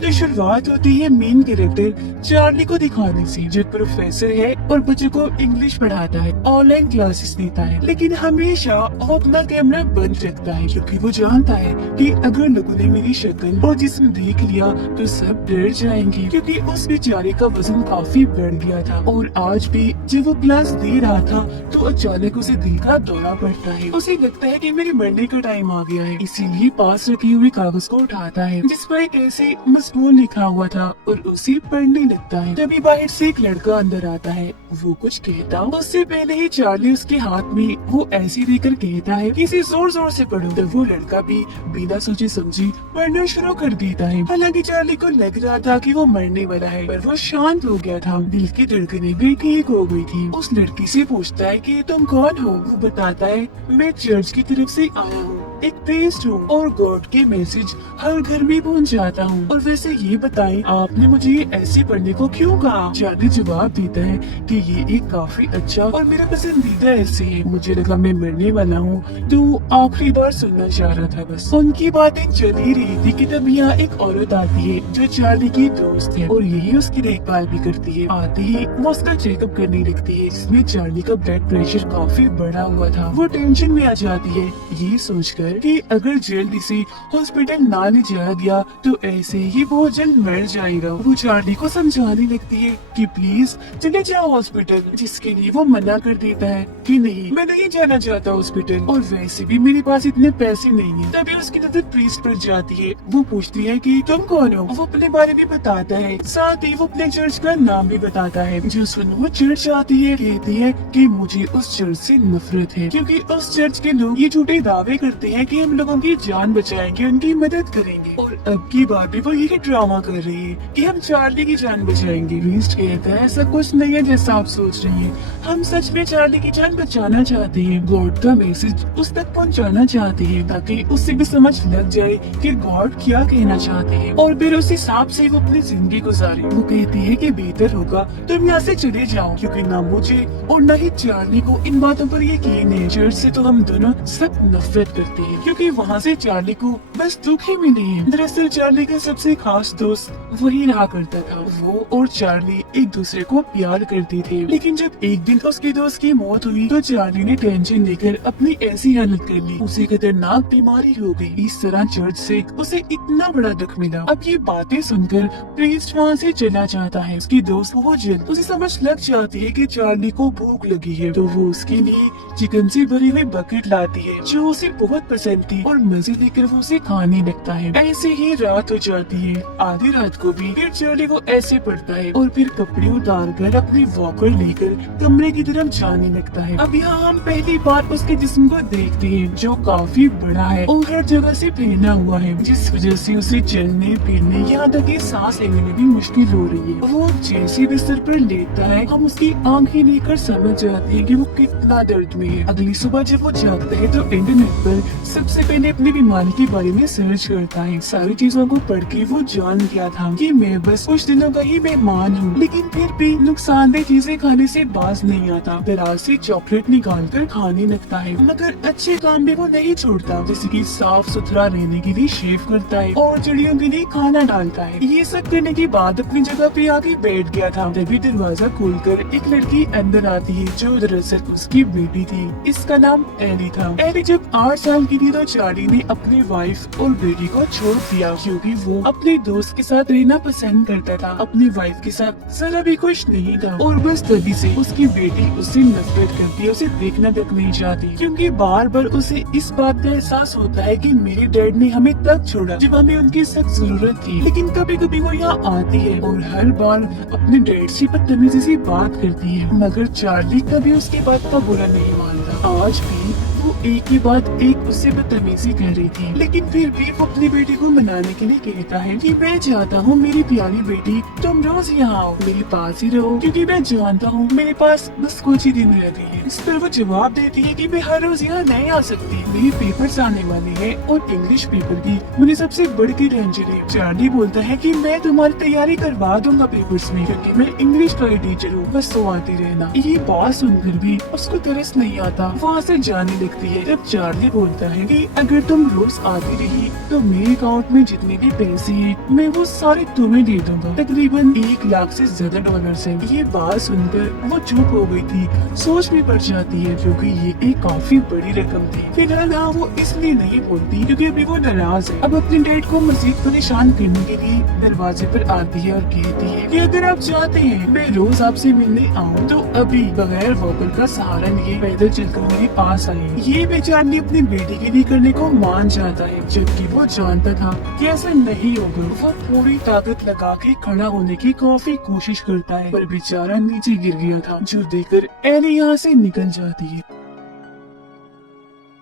तो शुरुआत होती है मेन कैरेक्टर चार्ली को दिखाने से, जो प्रोफेसर है और बच्चों को इंग्लिश पढ़ाता है, ऑनलाइन क्लासेस देता है, लेकिन हमेशा वो अपना कैमरा बंद रखता है क्योंकि वो जानता है कि अगर लोगों ने मेरी शक्ल और जिस्म देख लिया तो सब डर जाएंगे, क्योंकि उस बेचारे का वजन काफी बढ़ गया था। और आज भी जब वो क्लास दे रहा था तो अचानक उसे दिल का दौरा पड़ता है। उसे लगता है कि मेरे मरने का टाइम आ गया है, इसीलिए पास रखे हुए कागज को उठाता है जिस पर एक ऐसे मजबूर लिखा हुआ था और उसे पढ़ने लगता है। तभी बाहर से एक लड़का अंदर आता है। वो कुछ कहता, उससे पहले ही चार्ली उसके हाथ में वो ऐसी देकर कहता है कि इसे जोर जोर से पढ़ो। तो वो लड़का भी बिना सोचे समझी पढ़ना शुरू कर देता है। हालांकि चार्ली को लग रहा था कि वो मरने वाला है, पर वो शांत हो गया था। दिल की धड़कनें भी ठीक हो गई थी। उस लड़की से पूछता है कि तुम कौन हो। वो बताता है, मैं चर्च की तरफ से आया हूँ, एक प्रीस्ट हूँ और गॉड के मैसेज हर घर में पहुँचाता हूँ। और वैसे ये बताएं, आपने मुझे ऐसे पढ़ने को क्यों कहा। चार्ली जवाब देता है कि ये एक काफी अच्छा और मेरा पसंदीदा ऐसे है। मुझे लगा मैं मरने वाला हूँ तो आखिरी बार सुनना चाह रहा था बस। उनकी बातें चल ही रही थी कि तब यहाँ एक औरत आती है जो चार्ली की दोस्त है और यही उसकी देखभाल भी करती है। आते ही वो उसका चेकअप करने लगती है, जिसमें चार्ली का ब्लड प्रेशर काफी बढ़ा हुआ था। वो टेंशन में आ जाती है, ये सोचकर कि अगर जल्दी से हॉस्पिटल ना ले जाया गया तो ऐसे ही बहुत जल्द मर जाएगा। वो चार्ली को समझाने लगती है कि प्लीज चले जाओ हॉस्पिटल, जिसके लिए वो मना कर देता है कि नहीं, मैं नहीं जाना चाहता हॉस्पिटल, और वैसे भी मेरे पास इतने पैसे नहीं है। तभी उसकी नजर प्रीस्ट पर जाती है। वो पूछती है कि तुम कौन हो। वो अपने बारे में बताता है, साथ ही वो अपने चर्च का नाम भी बताता है। जो सुन वो चर्च आती है, कहती है कि मुझे उस चर्च से नफरत है क्योंकि उस चर्च के लोग ये झूठे दावे करते हैं कि हम लोगों की जान बचाएंगे, उनकी मदद करेंगे, और अब की बार भी वो यही ड्रामा कर रही है कि हम चार्ली की जान बचाएंगे। प्रीस्ट कहता है, ऐसा कुछ नहीं है जैसा आप सोच रही हैं, हम सच में चार्ली की जान बचाना चाहते हैं, गॉड का मैसेज उस तक पहुंचाना चाहते हैं ताकि उससे भी समझ लग जाए कि गॉड क्या कहना चाहते हैं और फिर उस हिसाब से वो अपनी जिंदगी गुजारे। वो कहती है कि बेहतर होगा तुम यहाँ से चले जाओ क्योंकि ना मुझे और न ही चार्ली को इन बातों पर यकीन है। चर्च से तो हम दोनों सब नफरत करते हैं क्योंकि वहाँ से चार्ली को बस दुख ही मिले हैं। दरअसल चार्ली का सबसे खास दोस्त वही रहा करता था। वो और चार्ली एक दूसरे को प्यार करते थे, लेकिन जब एक दिन उसके दोस्त की मौत हुई तो चार्ली ने टेंशन लेकर अपनी ऐसी हालत कर ली, उसे खतरनाक बीमारी हो गई। इस तरह चर्च से उसे इतना बड़ा दुख मिला। अब ये बातें सुनकर प्रीस्ट वहाँ से चला जाता है। उसकी दोस्त वो जल्द उसे समझ लग जाती है कि चार्ली को भूख लगी है, तो वो उसके लिए चिकन से भरी हुई बकेट लाती है जो उसे बहुत पसंद थी और मजे लेकर वो उसे खाने लगता है। ऐसे ही रात हो जाती है। आधी रात को भी फिर चार्ली वो ऐसे पड़ता है और फिर कपड़े उतार कर अपनी वॉकर लेकर कमरे की तरफ जाने लगता है। अब यहाँ हम पहली बार उसके जिस्म को देखते हैं जो काफी बड़ा है और हर जगह से फैला हुआ है, जिस वजह से उसे चलने फिरने यहाँ तक कि सांस लेने में भी मुश्किल हो रही है। वो जैसे बिस्तर पर लेटता है हम उसकी आंखें लेकर समझ जाते हैं कि वो कितना दर्द में है। अगली सुबह जब वो जागता है तो इंटरनेट पर सबसे पहले अपनी बीमारी के बारे में सर्च करता है। सारी चीजों को पढ़ के वो जान गया था कि मैं बस कुछ दिनों का ही मेहमान हूँ, लेकिन फिर भी नुकसानदेह चीजें खाने से बाज नहीं आता। दराज से चॉकलेट निकाल कर खाने लगता है, मगर अच्छे काम भी वो नहीं छोड़ता, जैसे कि साफ सुथरा रहने के लिए शेव करता है और चिड़ियों के लिए खाना डालता है। ये सब करने के बाद अपनी जगह पे आके बैठ गया था। तभी दरवाजा खोलकर एक लड़की अंदर आती है जो दरअसल उसकी बेटी थी। इसका नाम एली था। एली जब 8 साल की थी तो चार्ली ने अपनी वाइफ और बेटी को छोड़ दिया क्योंकि वो अपने दोस्त के साथ रहना पसंद करता था, अपनी वाइफ के साथ जरा भी खुश नहीं था। और बस तभी से उसकी बेटी उससे नफरत करती है, उसे देखना तक नहीं चाहती क्योंकि बार बार उसे इस बात का एहसास होता है कि मेरे डैड ने हमें तब छोड़ा जब हमें उनकी सख्त जरूरत थी, लेकिन कभी कभी वो यहाँ आती है और हर बार अपने डैड से बदतमीजी से बात करती है, मगर चार्ली कभी उसकी बात का बुरा नहीं मानता। आज भी वो एक के बाद एक उससे बदतमीजी कर रही थी, लेकिन फिर भी वो अपनी बेटी को मनाने के लिए कहता है कि मैं चाहता हूँ मेरी प्यारी बेटी तुम रोज यहाँ आओ, मेरे पास ही रहो क्योंकि मैं जानता हूँ मेरे पास बस कुछ ही दिन रह गए हैं। इस पर वो जवाब देती है कि मैं हर रोज यहाँ नहीं आ सकती, मेरे पेपर्स आने वाले हैं और इंग्लिश पेपर की मुझे सबसे बढ़ के टेंशन है। चार्ली बोलता है कि मैं तुम्हारी तैयारी करवा दूंगा पेपर्स में क्योंकि मैं इंग्लिश का टीचर हूँ, बस तो आती रहना। ये बात सुनकर भी उसको तरस नहीं आता, वहाँ से जाने लगती है जब चार्ली बोलता है कि अगर तुम रोज आती रही तो मेरे अकाउंट में जितने भी पैसे हैं मैं वो सारे तुम्हें दे दूंगा। तकरीबन 1 लाख से ज्यादा डॉलर्स हैं। ये बात सुनकर वो चुप हो गई थी, सोच में पड़ जाती है क्योंकि ये एक काफी बड़ी रकम थी। फिलहाल वो इसलिए नहीं बोलती क्योंकि अभी वो नाराज है। अब अपने डैड को मजीद परेशान करने के लिए दरवाजे पर आती है और कहती है कि अगर आप चाहते हैं मैं रोज आपसे मिलने आऊँ तो अभी बगैर वॉकर का सहारा लिए पैदल चलकर मेरे पास आए। ये बेचारी अपनी बेटी के लिए करने को मान जाता है जबकि वो जानता था कि ऐसा नहीं होगा। वो पूरी ताकत लगा के खड़ा होने की काफी कोशिश करता है पर बेचारा नीचे गिर गया था, जो देखकर एली यहाँ से निकल जाती है।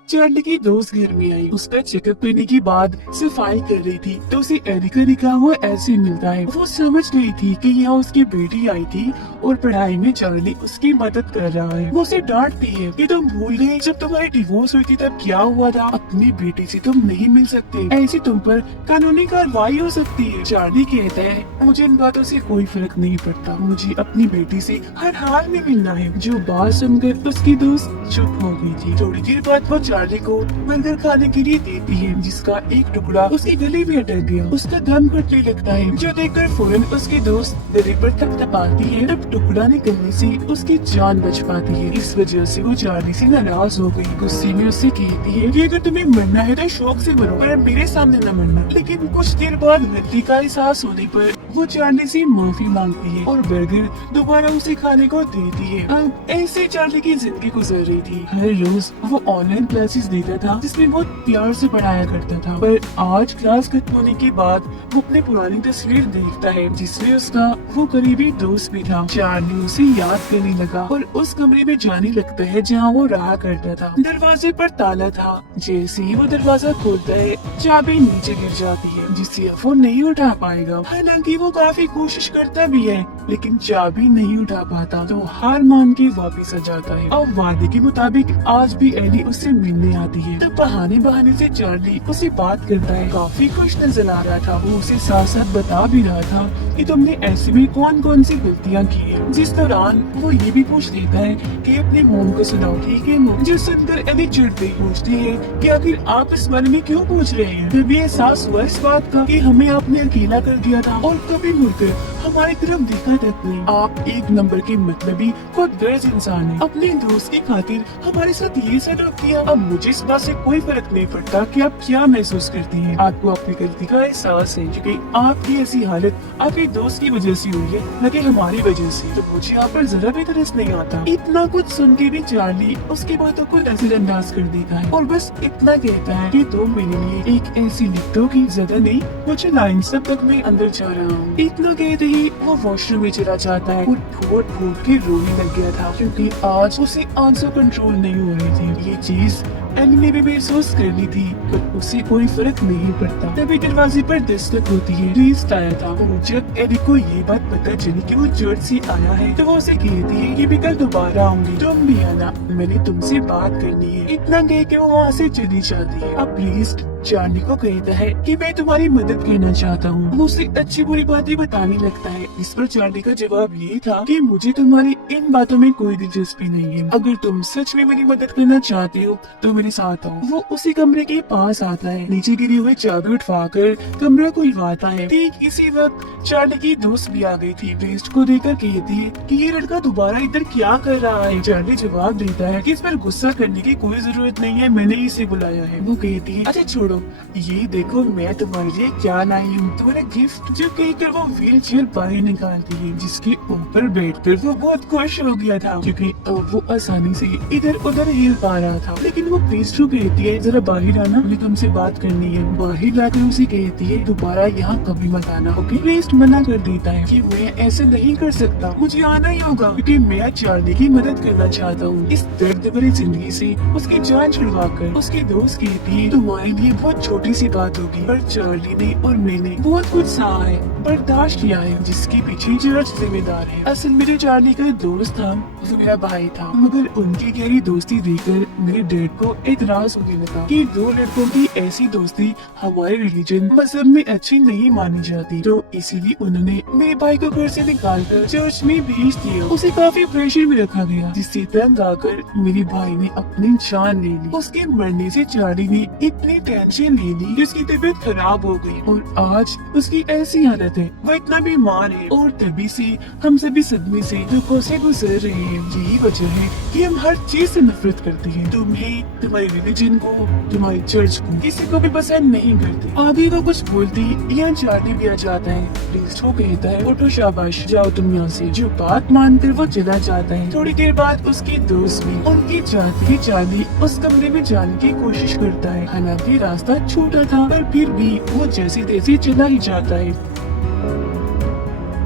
चार्ली की दोस्त घर में आई, उसका चेकअप करने के बाद सफाई कर रही थी तो उसे एली का लिखा हुआ ऐसे मिलता है। वो समझ गई थी कि यहाँ उसकी बेटी आई थी और पढ़ाई में चार्ली उसकी मदद कर रहा है। वो उसे डांटती है कि तुम भूल गई जब तुम्हारी डिवोर्स हुई थी तब क्या हुआ था, अपनी बेटी से तुम नहीं मिल सकते, ऐसे तुम पर कानूनी कार्रवाई हो सकती है। चार्ली कहता है मुझे इन बातों से कोई फर्क नहीं पड़ता, मुझे अपनी बेटी से हर हाल में मिलना है। जो बात सुनकर उसकी दोस्त चुप हो गई थी। थोड़ी देर बाद वो चार्ली को बर्गर खाने के लिए देती है जिसका एक टुकड़ा उसके गले में अटक गया। उसका दम घुटने लगता है जो देखकर फौरन उसकी दोस्त गले पर थपथपाती है। तब टुकड़ा निकलने से उसकी जान बच पाती है। इस वजह से वो चार्ली से नाराज हो गई। गुस्से में उससे कहती है कि अगर तुम्हें मरना है तो शौक से मरो पर मेरे सामने न मरना। लेकिन कुछ देर बाद गलती का एहसास होने पर वो चार्ली से माफी मांगती है और बर्गर दोबारा उसे खाने को देती है। अब ऐसे चार्ली की जिंदगी गुजर रही थी। हर रोज वो ऑनलाइन क्लासेस देता था जिसमें बहुत प्यार से पढ़ाया करता था, पर आज क्लास खत्म होने के बाद वो अपनी पुरानी तस्वीर देखता है जिसमें उसका वो करीबी दोस्त भी था। चार्ली उसे याद करने लगा और उस कमरे में जाने लगता है जहाँ वो रहा करता था। दरवाजे पर ताला था, जैसे ही वो दरवाजा खोलता है चाबी नीचे गिर जाती है जिससे वो नहीं उठा पाएगा। हालांकि वो काफी कोशिश करता भी है लेकिन चाबी नहीं उठा पाता तो हार मान के वापिस आ जाता है। और वादे के मुताबिक आज भी एली उससे मिलने आती है। तब बहाने बहाने से चार्ली उसे बात करता है। काफी खुश नजर आ रहा था। वो उसे साथ साथ बता भी रहा था कि तुमने ऐसे में कौन कौन सी गलतियाँ की है। जिस दौरान वो ये भी पूछ लेता है कि अपनी मोम को सुनाओ ठीक है मोम, जो सुनकर एली चिढ़ती पूछती है कि आखिर आप इस बारे में क्यों पूछ रहे हैं। तभी एहसास हुआ इस बात का कि हमें आपने अकेला कर दिया था और कभी मुड़कर हमारी तरफ देखा तक नहीं। आप एक नंबर के मतलबी खुदगर्ज इंसान है। अपने दोस्त की खातिर हमारे साथ ये सलूक किया। अब मुझे इस बात से कोई फर्क नहीं पड़ता कि आप क्या महसूस करती हैं। आपको अपनी गलती का एहसास है क्योंकि आपकी ऐसी हालत आपके दोस्त की वजह से हुई है न कि हमारी वजह से। तो मुझे आप पर जरा भी तरस नहीं आता। इतना कुछ सुन के भी चार्ली उसकी बातों को नजरअंदाज कर देता है और बस इतना कहता है कि तुम मेरे लिए एक ऐसी लिख दो कि ज्यादा नहीं कुछ लाइन सब तक मैं अंदर जा रहा हूँ। इतना कहते ही वो वॉशरूम में चला जाता है और फूट फूट के रोने लग गया था क्योंकि आज उसे आंसू कंट्रोल नहीं हो रही थी। ये चीज एली ने भी महसूस कर ली थी पर उसे कोई फर्क नहीं पड़ता। तभी दरवाजे पर दस्तक होती है। प्रीस्ट आया था और जब एली को ये बात पता चली कि वो चर्च से आया है तो वो उसे कहती है कि मैं कल दोबारा आऊंगी, तुम भी आना, मैंने तुमसे बात करनी है। इतना कह के वो वहाँ से चली जाती है। अब प्रीस्ट चार्ली को कहता है कि मैं तुम्हारी मदद करना चाहता हूँ। वो उसे अच्छी बुरी बातें बताने लगता है। इस पर चार्ली का जवाब ये था कि मुझे तुम्हारी इन बातों में कोई दिलचस्पी नहीं है। अगर तुम सच में मेरी मदद करना चाहते हो तो मेरे साथ आओ। वो उसी कमरे के पास आता है, नीचे गिरी हुई चाबी उठवाकर कमरा खुलवाता है। ठीक इसी वक्त चार्ली की दोस्त भी आ गई थी। प्रीस्ट को देखकर कहती है कि ये लड़का दोबारा इधर क्या कर रहा है। चार्ली जवाब देता है कि इस पर गुस्सा करने की कोई जरूरत नहीं है, मैंने इसे बुलाया है। वो कहती है अच्छा छोड़ो, ये देखो मैं तुम्हारे लिए क्या लाई हूँ, तुम्हारा गिफ्ट। जो कहकर वो व्हील चेयर बाहर निकालती है जिसके ऊपर बैठकर वो बहुत खुश हो गया था क्योंकि वो आसानी से इधर उधर हिल पा रहा था। लेकिन वो प्रीस्ट को कहती है जरा बाहर आना, मुझे तुमसे बात करनी है। बाहर लाकर उसे कहती है दोबारा यहाँ कभी मत आना। ओके? प्रीस्ट मना कर देता है कि मैं ऐसे नहीं कर सकता, मुझे आना ही होगा क्योंकि मैं चार्ली की मदद करना चाहता हूँ। इस दर्द भरी जिंदगी से उसकी जान छुड़वा कर उसकी दोस्त कहती है तुम्हारे लिए बहुत छोटी सी बात होगी पर चार्ली ने और मैंने बहुत कुछ सहा है, बर्दाश्त किया है, जिसके पीछे चर्च जिम्मेदार है। असल मेरे चार्ली का दोस्त था, वो मेरा भाई था, मगर उनकी गहरी दोस्ती देखकर मेरे डैड को एतराज होने लगा कि दो लड़कों की ऐसी दोस्ती हमारे रिलीजन मजहब में अच्छी नहीं मानी जाती, तो इसीलिए उन्होंने मेरे भाई को घर से निकालकर चर्च में भेज दिया। उसे काफी प्रेशर में रखा गया, जिससे तंग आकर मेरे भाई ने अपनी जान ले ली। उसके मरने से चार्ली ने इतनी टेंशन ले ली कि उसकी तबीयत खराब हो गई और आज उसकी ऐसी हालत है, वो इतना बीमार है और तभी से हम सभी सदमे से दुखों से गुजर रहे हैं। यही वजह है कि हम हर चीज से नफरत करते हैं, तुम्हें, तुम्हारे रिलीजन को, तुम्हारी चर्च को, किसी को भी पसंद नहीं करते। आगे वो कुछ बोलती यहाँ चार्ली भी आ जाता है। प्रीस्ट को कहता है उठो शाबाश, जाओ तुम यहाँ से। जो बात मानकर वो चला जाता है। थोड़ी देर बाद उसकी दोस्त भी उनकी जाती ही चार्ली उस कमरे में जाने की कोशिश करता है। हालांकि रास्ता छोटा था पर फिर भी वो जैसे तैसे चला ही जाता है।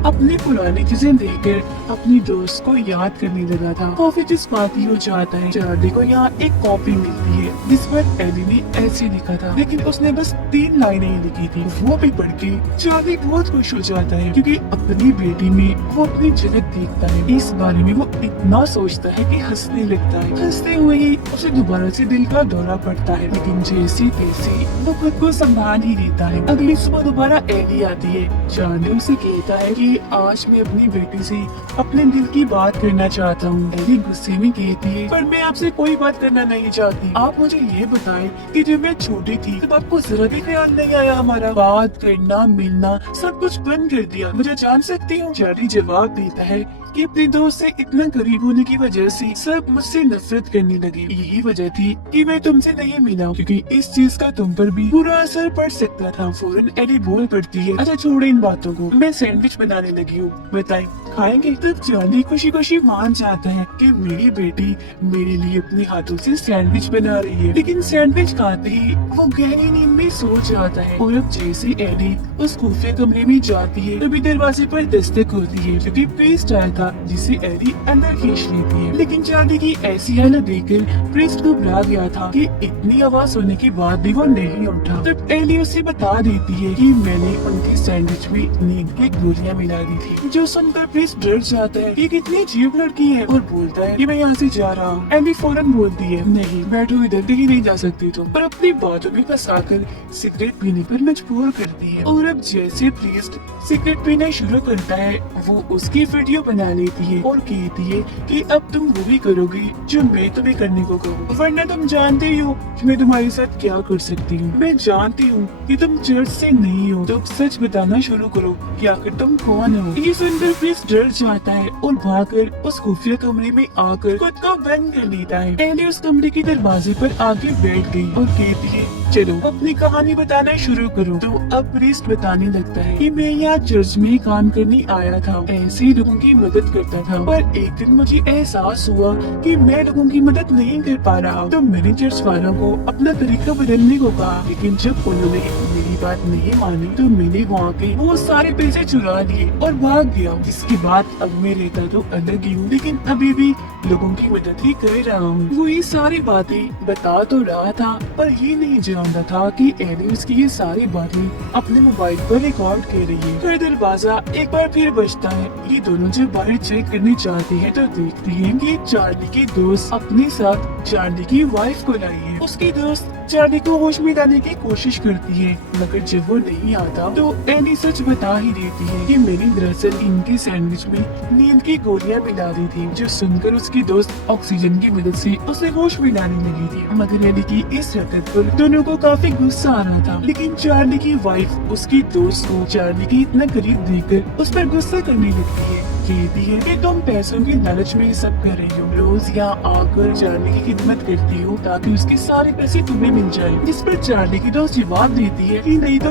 अपनी पुरानी चीजें देखकर अपनी दोस्त को याद करने लगा था। कॉफी जज्बाती हो जाता है। चार्ली को यहाँ एक कॉपी मिलती है जिस पर एली ने ऐसे लिखा था, लेकिन उसने बस 3 लाइनें ही लिखी थी। वो भी पढ़ के चार्ली बहुत खुश हो जाता है क्योंकि अपनी बेटी में वो अपनी झलक देखता है। इस बारे में वो इतना सोचता है कि हंसने लगता है। हंसते हुए ही उसे दोबारा से दिल का दौरा पड़ता है, लेकिन जैसे तैसे वो खुद को संभाल ही लेता है। अगली सुबह दोबारा एली आती है। चार्ली उसे कहता है कि आज मैं अपनी बेटी से अपने दिल की बात करना चाहता हूँ। एली गुस्से में कहती है पर मैं आपसे कोई बात करना नहीं चाहती। आप मुझे ये बताएं कि जब मैं छोटी थी तब आपको जरा भी ख्याल नहीं आया हमारा बात करना, मिलना, सब कुछ बंद कर दिया। मुझे जान सकती हूँ? चार्ली जवाब देता है कि अपने दोस्त से इतना करीब होने की वजह से सब मुझसे नफरत करने लगे। यही वजह थी कि मैं तुमसे नहीं मिला क्योंकि इस चीज का तुम पर भी बुरा असर पड़ सकता था। फौरन एली बोल पड़ती है अच्छा छोड़ो इन बातों को, मैं सैंडविच बनाने लगी हूँ, बताएं खाएंगे? तब चार्ली खुशी खुशी मान जाता है कि मेरी बेटी मेरे लिए अपने हाथों से सैंडविच बना रही है। लेकिन सैंडविच खाते ही वो गहरी नींद में सो जाता है। और अब जैसे एली उस खुफिया कमरे में जाती है तभी दरवाजे पर दस्तक होती है क्योंकि प्रीस्ट आया था जिसे एली अंदर खींच लेती है। लेकिन चार्ली की ऐसी हालत देखकर प्रीस्ट घबरा गया था कि इतनी आवाज होने के बाद भी वो नहीं उठा। तब एली उसे बता देती है कि मैंने उनके सैंडविच में नींद की गोलियां मिला दी थी। जो सुनकर प्रीस्ट डर जाता है कि कितनी अजीब लड़की है और बोलता है कि मैं यहाँ से जा रहा हूँ। एली फौरन बोलती है नहीं बैठो, इधर कहीं नहीं जा सकती तुम, पर अपनी बातों में फंसाकर सिगरेट पीने पर मजबूर करती है। और अब जैसे प्रीस्ट सिगरेट पीना शुरू करता है वो उसकी वीडियो बना लेती है और कहती है कि अब तुम वो भी करोगी जो मैं तुम्हें करने को कहूँ, वरना तुम जानते ही हो कि मैं तुम्हारे साथ क्या कर सकती हूँ। मैं जानती हूँ कि तुम चर्च से नहीं हो, तो सच बताना शुरू करो कि आखिर तुम कौन हो। ये सुनकर प्रीस्ट डर जाता है और भागकर उस खुफिया कमरे में आकर खुद को बंद कर लेता है। एली उस कमरे के दरवाजे पर आके बैठ गई और कहती है चलो अपनी कहानी बताना शुरू करो। तो अब प्रीस्ट बताने लगता है कि मैं यहाँ चर्च में काम करने आया था, ऐसे लोगों की मदद करता था, पर एक दिन मुझे एहसास हुआ कि मैं लोगों की मदद नहीं कर पा रहा, तो मैंने चर्च वालों को अपना तरीका बदलने को कहा। लेकिन जब उन्होंने मेरी बात नहीं मानी तो मैंने वहाँ के वो सारे पैसे चुरा लिए और भाग गया। जिसके बाद अब मैं रहता तो अलग ही हूँ, लेकिन अभी भी लोगों की मदद ही कर रहा हूँ। वो ये सारी बातें बता तो रहा था पर ये नहीं जानता था कि एली उसकी ये सारी बातें अपने मोबाइल पर रिकॉर्ड कर रही है। फिर दरवाजा एक बार फिर बजता है। ये दोनों जब बाहर चेक करने जाते हैं तो देखते हैं कि चार्ली की दोस्त अपने साथ चार्ली की वाइफ को लाई है। उसकी दोस्त चार्ली को होश में लाने की कोशिश करती है, मगर जब वो नहीं आता तो एली सच बता ही देती है कि मैंने दरअसल इनके सैंडविच में नींद की गोलियां मिला दी थी। जो सुनकर उसकी दोस्त ऑक्सीजन की मदद से उसे होश में लाने लगी थी। मगर एली की इस हरकत पर दोनों को काफी गुस्सा आ रहा था, लेकिन चार्ली की वाइफ उसकी दोस्त को चार्ली के इतना करीब देखकर उस पर गुस्सा करने लगती है। कहती है कि तुम पैसों के लालच में ये सब कर रही हो, रोज यहाँ आकर चार्ली की खिदमत करती हो ताकि उसके सारे पैसे तुम्हें मिल जाए। जिस पर चार्ली की दोस्त जवाब देती है कि नहीं तो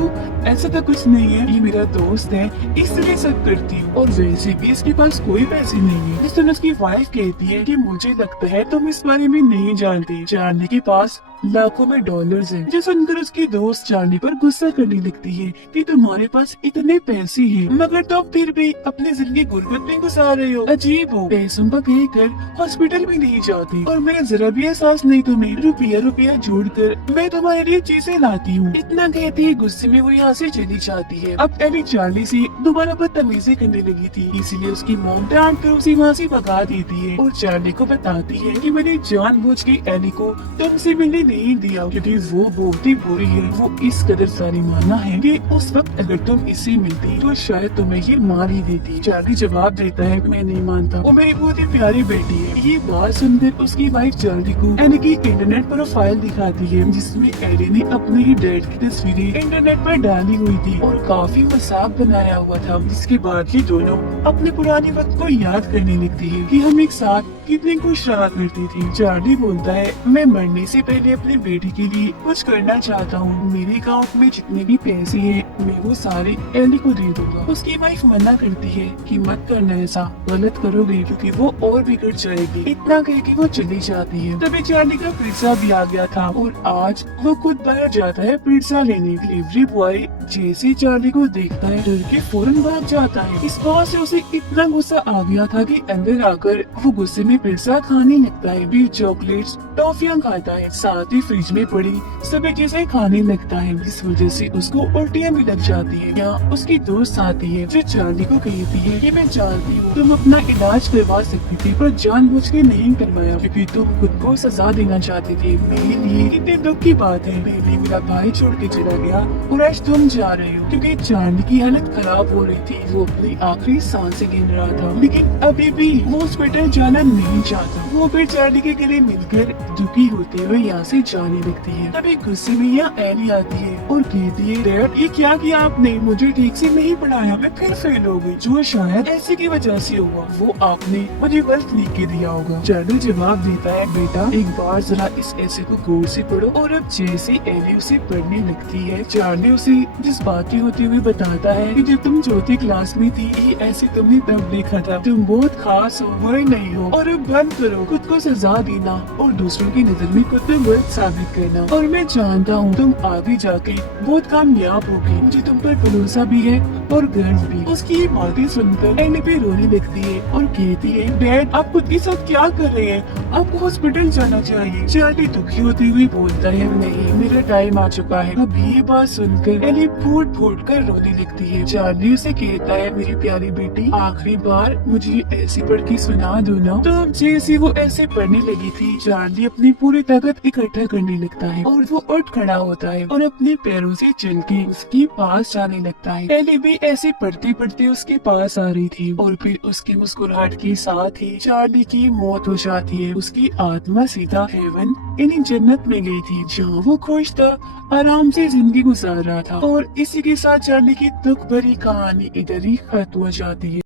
ऐसा तो कुछ नहीं है, ये मेरा दोस्त है इसलिए सब करती हूँ, और वैसे भी इसके पास कोई पैसे नहीं है। जिस तरह उसकी वाइफ कहती है कि मुझे लगता है तुम इस बारे में नहीं जानते, चार्ली के पास लाखों में डॉलर्स हैं। जो सुनकर उसकी दोस्त चार्ली पर गुस्सा करने लगती है कि तुम्हारे पास इतने पैसे हैं मगर तुम फिर भी अपनी जिंदगी गुर्बत में गुजार रहे हो। अजीब हो, पैसों का कहकर हॉस्पिटल भी नहीं जाती और मेरा जरा भी एहसास नहीं तुम्हें। रुपया रुपया जोड़कर मैं तुम्हारे लिए चीजें लाती हूँ। इतना कहती है गुस्से में वो यहाँ से चली जाती है। अब एली चार्ली से दोबारा बदतमीजी करने लगी थी, इसीलिए उसकी मॉम डांट कर उसे वहाँ से भगा देती है और चार्ली को बताती है कि मैंने जानबूझ के एली को तुमसे मिलने नहीं दिया क्योंकि वो बहुत ही बुरी है। वो इस कदर सारी माना है कि उस वक्त अगर तुम इससे मिलती तो शायद तुम्हें ये मार ही देती। चार्ली जवाब देता है मैं नहीं मानता, वो मेरी बहुत ही प्यारी बेटी है। ये बात सुनकर उसकी वाइफ चार्ली को एली की इंटरनेट प्रोफाइल दिखाती है जिसमें एली ने अपने ही डैड की तस्वीरें इंटरनेट पर डाली हुई थी और काफी मजाक बनाया हुआ था। जिसके बाद ये दोनों अपने पुराने वक्त को याद करने लगती है कि हम एक साथ कितनी खुश रहा करती थी। चार्ली बोलता है मैं मरने से पहले अपने बेटे के लिए कुछ करना चाहता हूँ। मेरे अकाउंट में जितने भी पैसे हैं मैं वो सारे एली को दे दूंगा। उसकी वाइफ मना करती है कि मत करना, ऐसा गलत करोगे क्योंकि वो और बिगड़ जाएगी। इतना कह के वो चली जाती है। तभी चार्ली का पिज्जा भी आ गया था और आज वो खुद बाहर जाता है पिज्जा लेने। डिलीवरी बॉय जैसे चार्ली को देखता है डर के फौरन भाग जाता है। इस बात से उसे इतना गुस्सा आ गया था कि अंदर आकर वो गुस्से में पिज्जा खाने लगता है। भी चॉकलेट्स टॉफियां खाता है, साथ ही फ्रिज में पड़ी सभी चीजें खाने लगता है जिस वजह से उसको उल्टियां भी लग जाती है। यहाँ उसकी दोस्त आती है जो चार्ली को कहती है कि मैं जानती हूँ तुम अपना इलाज करवा सकती थी पर जानबूझ के नहीं करवाया क्योंकि तुम खुद को सजा देना चाहती थी। मेरे लिए कितने दुख की बात है, पहले मेरा भाई छोड़ के चला गया और आज तुम जा रहे हो। क्योंकि चार्ली की हालत खराब हो रही थी, वो अपनी आखिरी सांसें गिन रहा था लेकिन अभी भी वो हॉस्पिटल जाना नहीं चाहता। वो फिर चार्ली के गले मिलकर दुखी होते हुए यहाँ से जाने लगती है। तभी गुस्से में यहाँ एली आती है और कहती है डैड ये क्या किया आपने, मुझे ठीक से नहीं पढ़ाया, मैं फिर फेल हो गई जो शायद ऐसे की वजह से होगा, वो आपने मुझे गलत लिख के दिया होगा। चार्ली जवाब देता है बेटा एक बार जरा इस ऐसे को गौर से पढ़ो। और अब जैसे एली उसे पढ़ने लगती है चार्ली उसे जिस बातें होते हुए बताता है कि जब तुम चौथी क्लास में थी ये ऐसे तुमने तब देखा था, तुम बहुत खास हो बुरे नहीं हो और अब बंद करो खुद को सजा देना और दूसरों की नजर में खुद को गलत साबित करना। और मैं जानता हूँ तुम आगे जाके बहुत कामयाब होगी, मुझे तुम पर भरोसा भी है और गर्व भी। उसकी ये बातें सुनकर एली भी रोने लगती है और कहती है डैड आप खुद के साथ क्या कर रहे हैं, आपको हॉस्पिटल जाना चाहिए। चार्ली दुखी होते हुए बोलता है नहीं मेरा टाइम आ चुका है। अब ये बात सुनकर एली फूट फूट कर रोने लगती है। चार्ली उसे कहता है मेरी प्यारी बेटी आखिरी बार मुझे ऐसे पढ़ के सुना दो ना। तो जैसे वो ऐसे पढ़ने लगी थी चार्ली अपनी पूरी ताकत इकट्ठा करने लगता है और वो उठ खड़ा होता है और अपने पैरों से चल के उसके पास जाने लगता है। एली भी ऐसे पढ़ते पढ़ते उसके पास आ रही थी और फिर उसकी मुस्कुराहट के साथ ही चार्ली की मौत हो जाती है। उसकी आत्मा सीधा हेवन यानी जन्नत में गई थी जहाँ वो खुश था, आराम से जिंदगी गुजार रहा था। और इसी के साथ चार्ली की दुख भरी कहानी इधर ही खत्म हो जाती है।